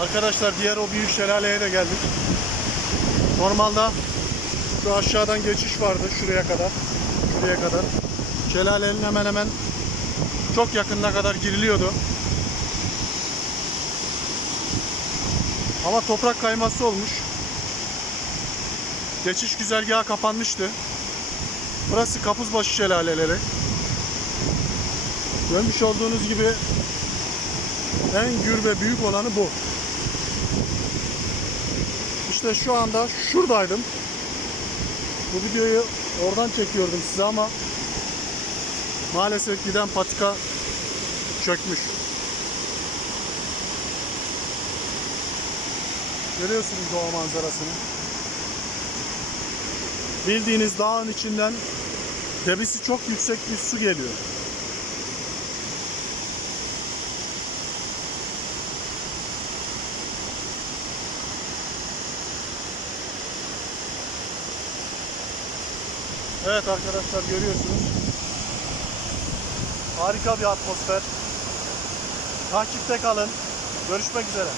Arkadaşlar diğer o büyük şelaleye de geldik. Normalde şu aşağıdan geçiş vardı şuraya kadar. Şuraya kadar. Şelalenin hemen hemen çok yakınına kadar giriliyordu. Ama toprak kayması olmuş. Geçiş güzergahı kapanmıştı. Burası Kapuzbaşı şelaleleri. Görmüş olduğunuz gibi en gür ve büyük olanı bu. İşte şu anda şuradaydım. Bu videoyu oradan çekiyordum size ama maalesef giden patika çökmüş. Görüyorsunuz doğa manzarasını. Bildiğiniz dağın içinden debisi çok yüksek bir su geliyor. Evet arkadaşlar görüyorsunuz. Harika bir atmosfer. Takipte kalın. Görüşmek üzere.